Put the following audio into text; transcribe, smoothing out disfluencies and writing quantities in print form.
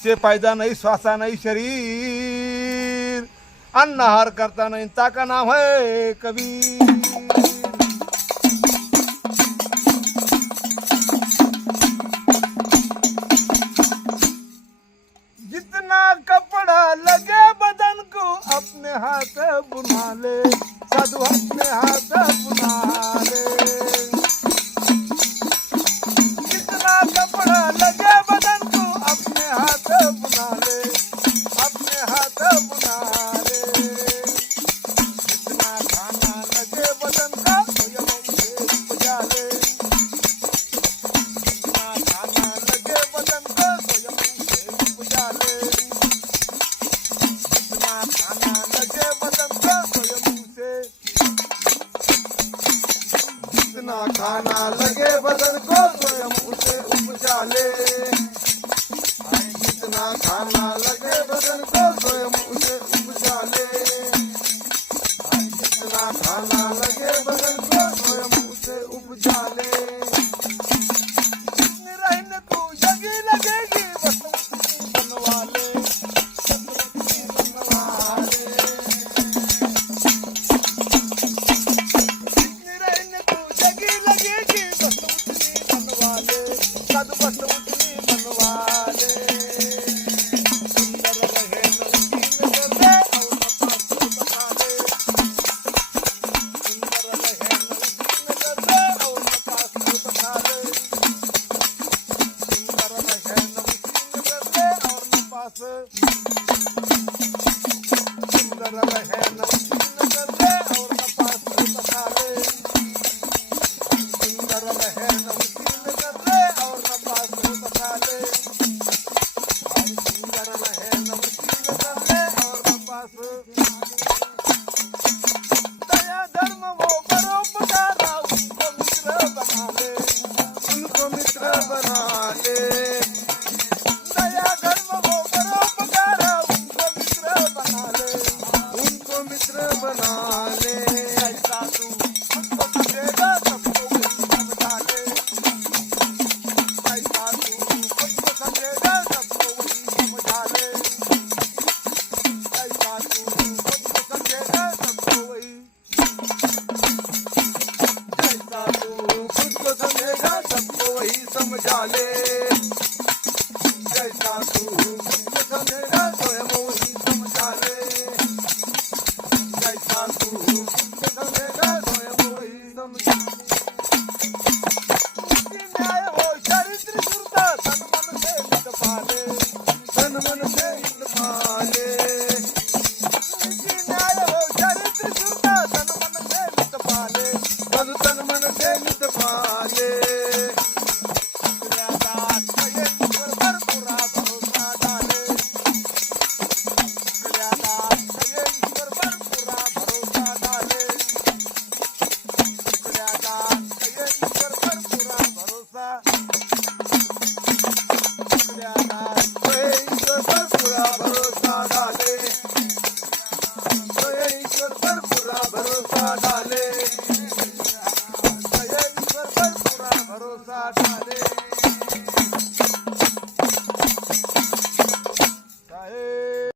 से पायदा नहीं, श्वासा नहीं शरीर, अन्न आहार करता नहीं, ताका नाम है कबीर। जितना कपड़ा लगे बदन को अपने हाथ बुना ले, साधु अपने हाथ बुना ले। जितना कपड़ा लगे बदन को अपने हाथ बुना ले, अपने हाथ बुना ले। जितना खाना लगे बदन का स्वयं उसे उपजा ले, जितना खाना लगे बदन का स्वयं उसे उपजा ले। जितना खाना लगे बदन का स्वयं उसे, जितना खाना लगे बदन को स्वयं उसे उपजा ले। जितना खाना लगे बदन को स्वयं उसे उपजा ले। जितना खाना लगे बदन को स्वयं उसे उपजा ले। रहने को जगी लगेगी वसंत बनवा ले, बनवा ले। रहने को जगी लगेगी वसंत बनवा ले, साधु वसंत बनवा ले। सुंदर रहे नवकी नगर में और नपास बना ले। सुंदर रहे नवकी नगर में और नपास बना ले। सुंदर रहे नवकी नगर में और नपास, सुंदर रहे नवकी नगर में और नपास बना ले। सुंदर रहे नवकी नगर में और नपास बना ले। सुंदर रहे नवकी नगर में और नपास। दया धर्म वो परोपकारा उनको मित्र बना ले, उनको मित्र बना ले। दया धर्म वो परोपकारा उनको मित्र बना ले, उनको मित्र बना ले। ऐसा तू सबको समझेगा सबको वही समझा ले। ऐसा तू सबको समझेगा सबको वही समझा ले। ऐसा तू सबको समझेगा सबको वही, जैसा तू खुद को समझेगा सबको वही समझा ले। जैसा तू खुद को समझेगा स्वयं वही समझा ले। जैसा तू खुद को